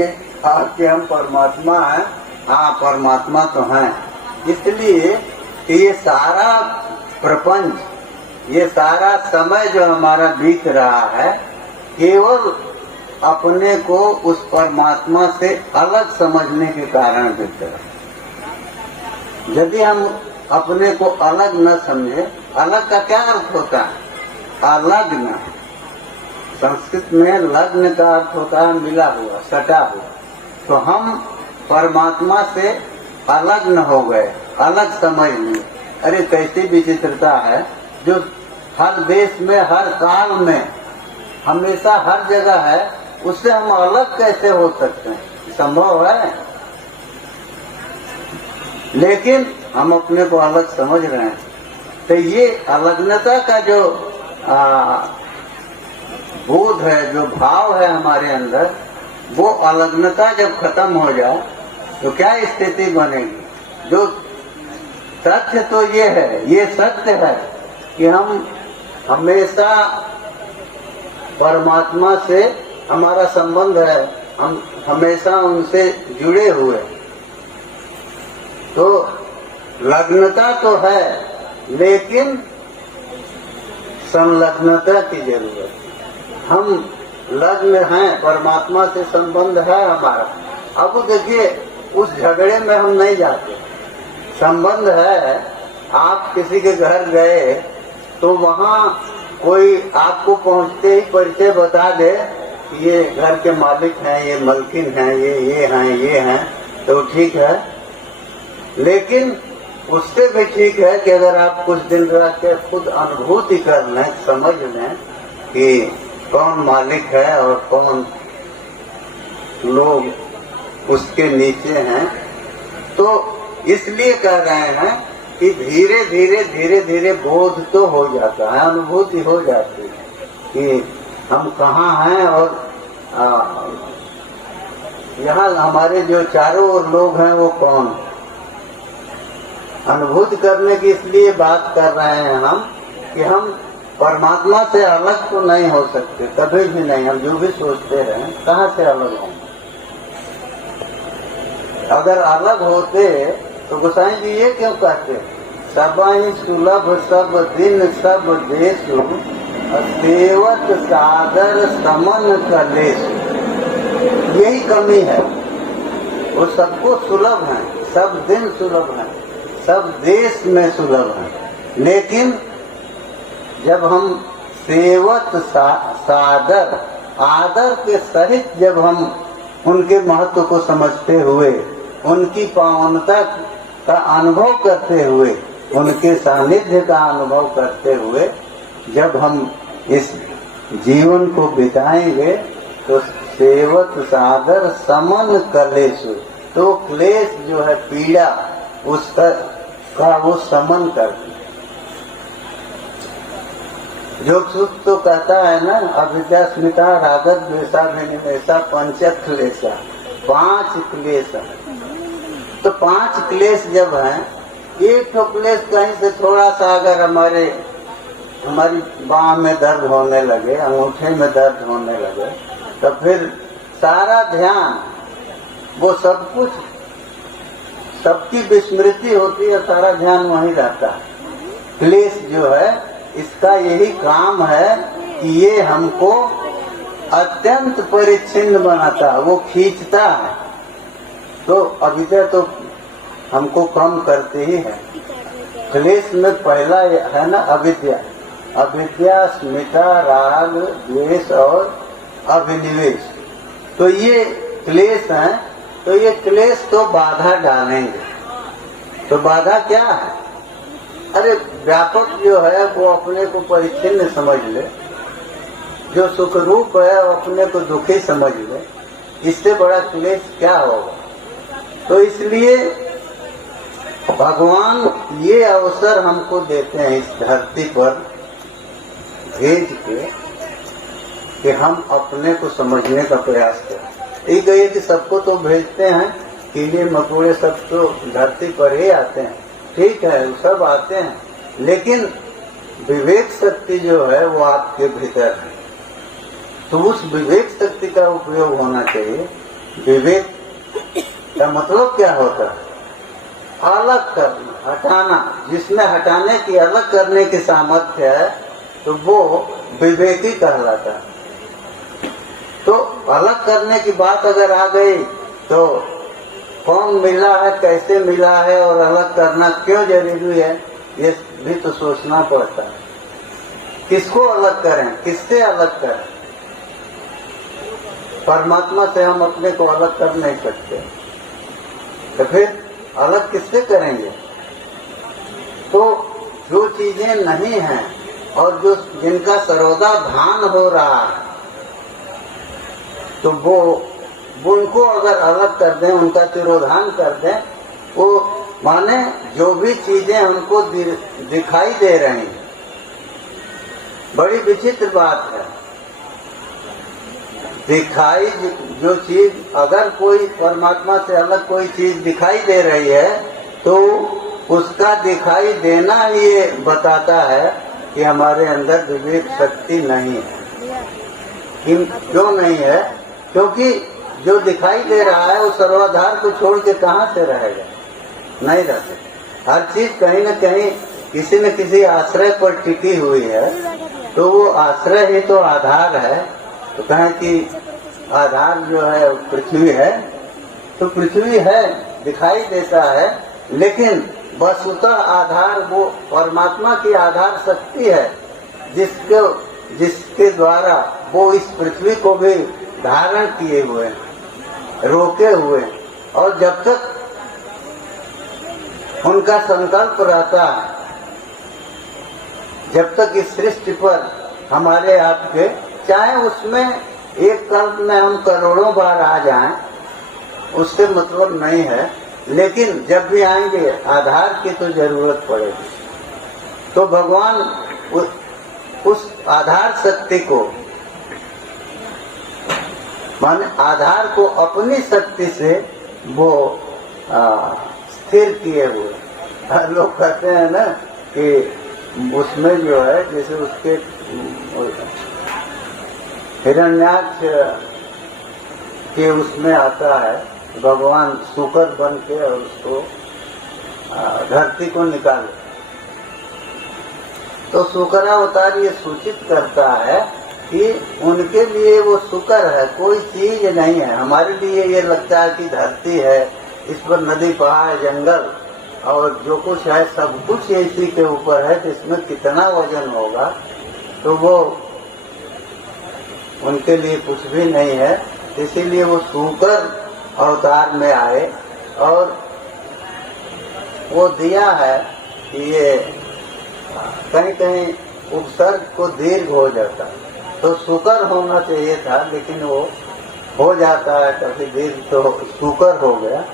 कहेंगे कि हम परमात्मा हैं। हाँ, परमात्मा तो हैं, इसलिए कि ये सारा प्रपंच, ये सारा समय जो हमारा बीत रहा है, केवल अपने को उस परमात्मा से अलग समझने के कारण बीत रहा है। यदि हम अपने को अलग न समझे, अलग का क्या अर्थ होता है? अलग्न। संस्कृत में लग्न का अर्थ होता है मिला हुआ, सटा हुआ। तो हम परमात्मा से अलग न हो गए, अलग समझ लिए। अरे कैसी विचित्रता है, जो हर देश में, हर काल में, हमेशा हर जगह है, उससे हम अलग कैसे हो सकते हैं? संभव है? लेकिन हम अपने को अलग समझ रहे हैं। तो ये अलग्नता का जो बोध है, जो भाव है हमारे अंदर, वो अलग्नता जब खत्म हो जाए तो क्या स्थिति बनेगी? जो तथ्य तो ये है, ये सत्य है कि हम हमेशा परमात्मा से हमारा संबंध है, हम हमेशा उनसे जुड़े हुए। तो लग्नता तो है, लेकिन संलग्नता की जरूरत। हम लग्न हैं, परमात्मा से संबंध है हमारा। अब देखिए, उस झगड़े में हम नहीं जाते, संबंध है। आप किसी के घर गए तो वहाँ कोई आपको पहुँचते ही परिचय बता दे, ये घर के मालिक हैं, ये मलकिन हैं, ये हैं, ये हैं, तो ठीक है। लेकिन उससे भी ठीक है कि अगर आप कुछ दिन रह के खुद अनुभूति कर लें, समझ लें कि कौन मालिक है और कौन लोग उसके नीचे हैं। तो इसलिए कह रहे हैं कि धीरे धीरे धीरे धीरे बोध तो हो जाता है, अनुभूति हो जाती है कि हम कहाँ हैं। और यहाँ हमारे जो चारों ओर लोग हैं वो कौन, अनुभूति करने की इसलिए बात कर रहे हैं हम कि हम परमात्मा से अलग तो नहीं हो सकते, कभी भी नहीं। हम जो भी सोचते हैं, कहाँ से अलग होंगे? अगर अलग होते तो गोसाई जी ये क्यों कहते? सबहि सुलभ सब दिन सब देश, सेवत सादर समन कलेश। यही कमी है, वो सबको सुलभ है, सब दिन सुलभ है, सब देश में सुलभ है। लेकिन जब हम सेवत सादर, आदर के सहित जब हम उनके महत्व को समझते हुए, उनकी पावनता का अनुभव करते हुए, उनके सानिध्य का अनुभव करते हुए जब हम इस जीवन को बिताएंगे, तो सेवत सादर समन कलेश, तो क्लेश जो है, पीड़ा, उसका वो समन करती। जो सुख तो कहता है ना, अविद्या स्मिता रागत द्वेषा विनिवेशा पंचक क्लेशा, 5 क्लेश। तो 5 क्लेश जब है, एक तो क्लेश कहीं से थोड़ा सा अगर हमारी बाह में दर्द होने लगे, अंगूठे में दर्द होने लगे, तो फिर सारा ध्यान, वो सब कुछ, सबकी विस्मृति होती है, सारा ध्यान वहीं रहता है। क्लेश जो है, इसका यही काम है कि ये हमको अत्यंत परिच्छिन्न बनाता है, वो खींचता है। तो अविद्या तो हमको कम करती ही है। क्लेश में पहला है ना अविद्या, अविद्या स्मिता राग द्वेष और अभिनिवेश। तो ये क्लेश हैं। तो ये क्लेश तो बाधा डालेंगे। तो बाधा क्या है? अरे व्यापक जो है वो अपने को परिच्छिन्न समझ ले, जो सुख रूप है वो अपने को दुखी समझ ले, इससे बड़ा क्लेश क्या होगा? तो इसलिए भगवान ये अवसर हमको देते हैं इस धरती पर भेज के कि हम अपने को समझने का प्रयास करें। ठीक है कि सबको तो भेजते हैं, कीड़े मकोड़े सब तो धरती पर ही आते हैं, ठीक है, सब आते हैं, लेकिन विवेक शक्ति जो है वो आपके भीतर है। तो उस विवेक शक्ति का उपयोग होना चाहिए विवेक का मतलब क्या होता है? अलग करना, हटाना। जिसमें हटाने की, अलग करने की सामर्थ्य है तो वो विवेकी कहलाता है। तो अलग करने की बात अगर आ गई तो कौन मिला है, कैसे मिला है और अलग करना क्यों जरूरी है, ये भी तो सोचना पड़ता है। किसको अलग करें, किससे अलग करें? परमात्मा से हम अपने को अलग कर नहीं सकते, तो फिर अलग किससे करेंगे? तो जो चीजें नहीं हैं और जो जिनका सर्वदा भान हो रहा है, तो वो उनको अगर अलग कर दें, उनका तिरोधान कर दें, वो माने जो भी चीजें हमको दिखाई दे रही हैं, बड़ी विचित्र बात है। दिखाई जो चीज, अगर कोई परमात्मा से अलग कोई चीज दिखाई दे रही है तो उसका दिखाई देना ये बताता है कि हमारे अंदर विवेक शक्ति नहीं है। क्यों नहीं है? क्योंकि जो दिखाई दे रहा है वो सर्वाधार को छोड़ के कहाँ से रहेगा? नहीं रह सकता। हर चीज कहीं न कहीं किसी न किसी आश्रय पर टिकी हुई है, तो वो आश्रय ही तो आधार है। तो कहें कि आधार जो है पृथ्वी है, तो पृथ्वी है, दिखाई देता है, लेकिन वस्तुतः आधार वो परमात्मा की आधार शक्ति है, जिसके द्वारा वो इस पृथ्वी को भी धारण किए हुए, रोके हुए, और जब तक उनका संकल्प रहता है, जब तक इस सृष्टि पर हमारे आपके, चाहे उसमें एक कल्प में हम करोड़ों बार आ जाएं, उससे मतलब नहीं है, लेकिन जब भी आएंगे आधार की तो जरूरत पड़ेगी। तो भगवान उस आधार शक्ति को, माने आधार को अपनी शक्ति से वो स्थिर किए हुए। लोग कहते हैं ना कि उसमें जो है, जैसे उसके हिरण्याक्ष के उसमें आता है, भगवान शुकर बन के और उसको धरती को निकाले, तो शुक्रावतार ये सूचित करता है कि उनके लिए वो शुक्र है, कोई चीज नहीं है। हमारे लिए ये लगता है कि धरती है, इस पर नदी, पहाड़, जंगल और जो कुछ है सब कुछ इसी के ऊपर है, जिसमें कितना वजन होगा, तो वो उनके लिए कुछ भी नहीं है। इसीलिए वो शुक्र अवतार में आए और वो दिया है कि ये कहीं कहीं उपसर्ग को दीर्घ हो जाता है, तो शुक्र होना चाहिए था, लेकिन वो हो जाता है कभी दीर्घ, तो शुक्र हो गया।